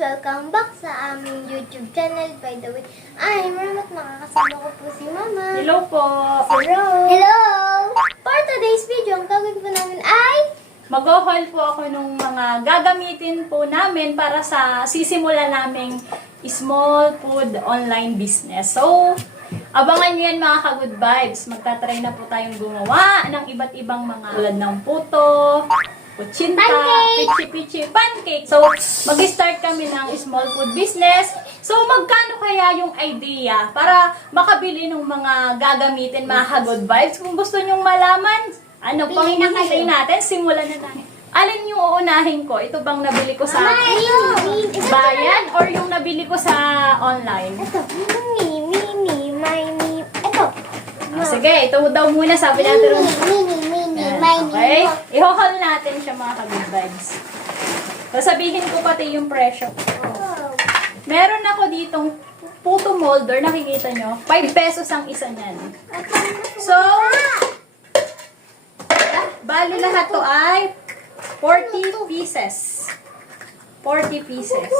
Welcome back sa aming YouTube channel. By the way, I'm Ram at makakasama ko po si Mama. Hello po! Si Rose. Hello! For today's video, ang gagawin po namin ay Mag-haul po ako ng mga gagamitin po namin para sa sisimula naming small food online business. So, abangan nyo yan mga ka-good vibes. Magta-try na po tayong gumawa ng iba't ibang mga tulad ng puto, kutsinta, pichi-pichi, pancake. So, mag-start kami ng small food business. So, magkano kaya yung idea para makabili ng mga gagamitin mga ka-good vibes? Kung gusto nyong malaman, ano pang hinihintay natin? Simulan na natin. Alin yung uunahin ko? Ito bang nabili ko sa bayan or yung nabili ko sa online? ito. Ito. Sige, ito daw muna sabi natin. Okay? Mini. I-haul natin siya mga ka-good vibes. Sasabihin ko pati yung presyo. Meron ako ditong puto molder, nakikita nyo? 5 pesos ang isa niyan. So, bali lahat to ay 40 pieces. 40 pieces.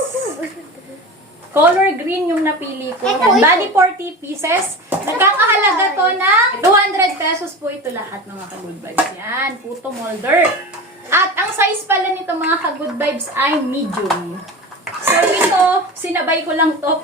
Color green yung napili ko. Bali 40 pieces. Nagkakahalaga to ng 200 pesos po ito lahat mga ka-good vibes. Yan, puto molder. At ang size pala nito mga ka-good vibes ay medium. So ito, sinabay ko lang to.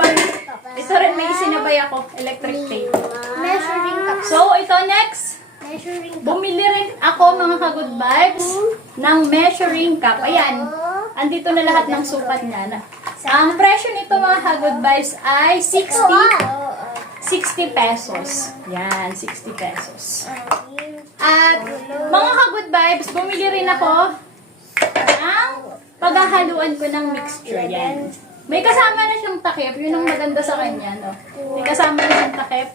Ito rin may sinabay ako, electric tape. Measuring cup. So ito next. Measuring cup. Bumili rin ako mga ka-good vibes ng measuring cup. Ayan. Andito na lahat ng sukat niya. Ang presyo nito mga ka-good vibes ay 60 pesos. Yan, 60 pesos. At mga ka-good vibes, bumili rin ako ng paghahaluan ko ng mixture. Yan. May kasama na siyang takip. Yun ang maganda sa kanya. No? May kasama na siyang takip.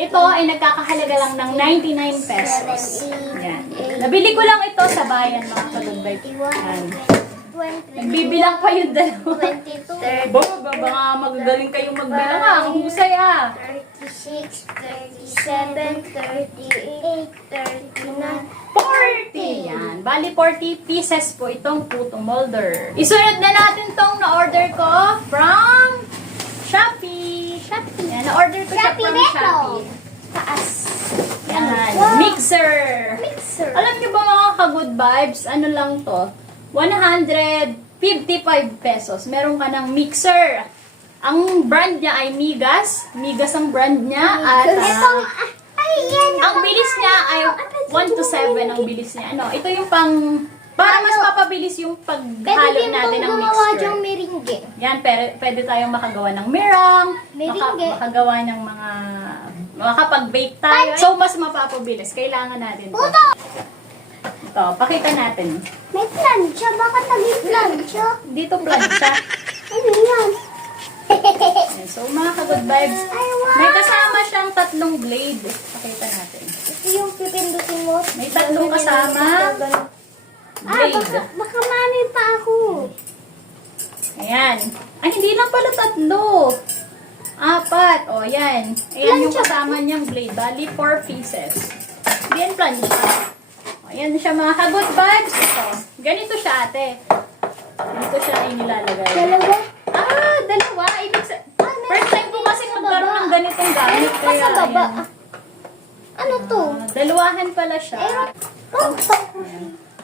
Ito ay nagkakahalaga lang ng 99 pesos. Yan. Nabili ko lang ito sa bayan mga ka-good vibes. Yan. Nagbibilang pa yung dalawa. 22, Baka magagaling kayong magbilang ah. Ang husay ah. 36, 37, 38, 39, 40! Yan. Bali 40 pieces po itong puto molder. Isunod na natin tong na-order ko from Shopee. Yan, na-order ko siya from Shopee. Taas. Yan. Wow. Mixer. Mixer. Alam niyo ba mga ka-good vibes, ano lang to? 155 pesos. Meron ka ng mixer. Ang brand niya ay Migas. Migas ang brand niya. At ang bilis niya ay 1 to 7 ang bilis niya. Ano, ito yung para mas mapabilis yung paghalo natin ng mixture. Meringue. Yan, pwede tayong makagawa ng meringue, Meringue. makagawa ng mga makapag-bake tayo. So, mas mapapabilis. Kailangan natin ito. Ito, pakita natin. May plancha. Bakit naging plancha? Dito plancha. Ano yan? Yan. So, mga ka-good vibes, may kasama siyang 3 blade. Pakita natin. Ito yung pipindutin mo. May 3 kasama. Blade. Baka mami pa ako. Ayan. Ay, hindi lang pala 3. 4. O, yan. Ayan yung kasama niyang blade. Bali, 4 pieces. Hindi yan plancha. O, ayan siya mga ka-good vibes. Ito. Ganito siya, ate. Ganito siya inilalagay. Dalawa? Dalawa. First time ko kasi magkaroon ng ganitong gamit. Pa sa baba. ayan. Ano to? Dalawahan pala siya.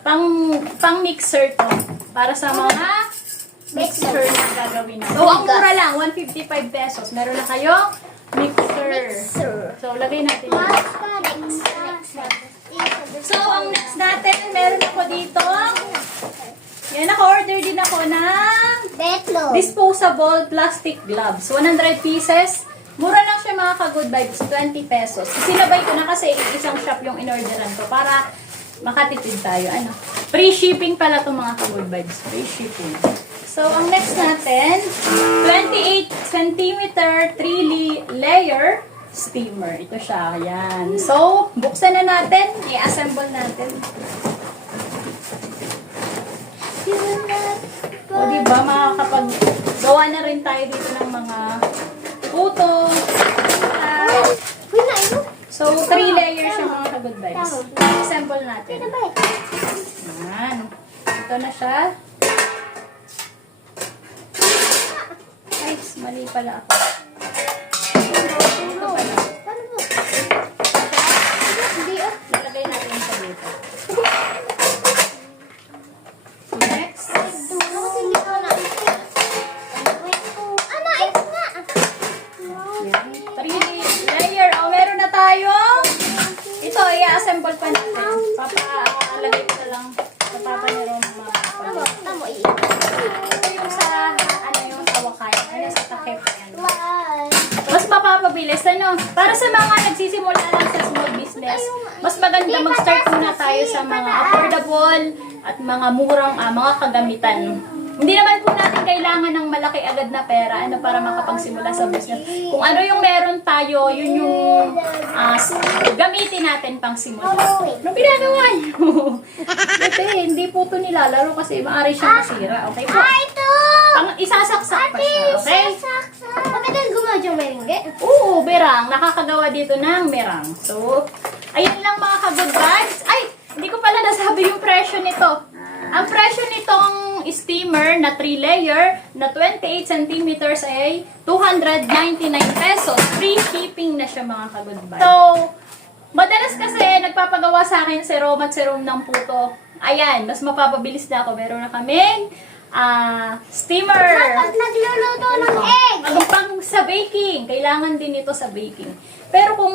Pang mixer to. Para sa mga mixer na gagawin natin. So, ang mura lang, 155 pesos. Meron na kayong mixer. So, lagay natin yun. So, ang next natin, meron ako dito. Yan, naka-order din ako ng Betlo. disposable plastic gloves. 100 pieces. Mura lang siya mga ka-good vibes. 20 pesos. Sinabay ko na kasi isang shop yung in-orderan ko para makatipid tayo. Ano? Free shipping pala itong mga ka-good vibes. Free shipping. So, ang next natin, 28 cm 3 layer steamer. Ito siya. Ayan. So, buksan na natin. I-assemble natin. O, diba, makakapag-gawa na rin tayo dito ng mga puto. Uy, na ino. So, 3 layers yung mga ka-good vibes. Assemble natin. Ayan. Ito na siya. pala ako. Ito pala. Paano mo? Hindi ah. Lalagay natin sa dito. Next. Ano kasi hindi ko na. Ano, ito nga. Yan. 3-layer. O, meron na tayo. Ito, i-assemble pa natin. Papalagay ko na lang sa papa ni Roma. Tamo, tamo, Ito yung sa, ano yung sa wakay. Ano sa takip. Ano. Mas mapapabilis, ano? Para sa mga nagsisimula lang sa small business, mas maganda mag-start muna tayo sa mga affordable at mga murang mga kagamitan. Hindi naman po natin kailangan ng malaki agad na pera para makapagsimula sa business. Kung ano yung meron tayo, yun yung gamitin natin pang simula. Ano ginagawa niyo? Ito hindi po ito nilalaro kasi maaari siyang masira. Okay po? Ito! Pang isasaksak pa siya, okay? Matagal gumawa yung merengue. Oo, berang. Nakakagawa dito ng merang. So, ayun lang mga ka-good vibes. Ay, hindi ko pala nasabi yung presyo nito. Ang presyo nitong steamer na 3-layer na 28 centimeters ay 299 pesos. Free shipping na siya mga ka-good vibes. So, madalas kasi nagpapagawa sa akin si Rom at si Rom ng puto. Ayan, mas mapapabilis na ako. Meron na kaming steamer. Pag nagluluto ng egg. Pang sa baking. Kailangan din ito sa baking. Pero kung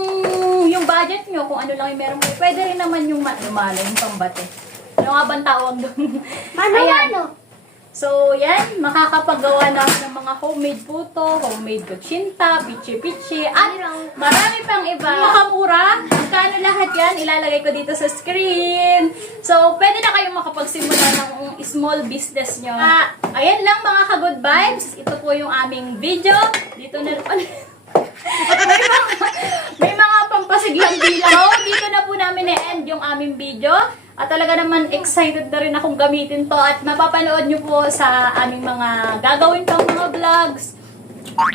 yung budget nyo, kung ano lang yung meron kayo, pwede rin naman yung malo, yung pambate. Ano nga bang tawag doon? Mano? So, yan. Makakapagawa na ng mga homemade puto, homemade kutsinta, pichi-pichi, at marami pang iba. Makamura. Magkano lahat yan? Ilalagay ko dito sa screen. So, pwede na kayong makapagsimula ng small business nyo. Ayan lang mga ka-good vibes. Ito po yung aming video. Dito na may mga pampasiglang bilang. So, dito na po namin na-end yung aming video. At talaga naman excited na rin akong gamitin to. At mapapanood nyo po sa aming mga gagawin pang mga vlogs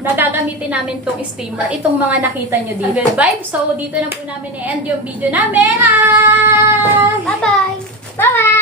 na gagamitin namin tong steamer. Itong mga nakita nyo dito. Good vibes. So, dito na po namin na-end yung video namin. Bye! Bye-bye. Bye-bye.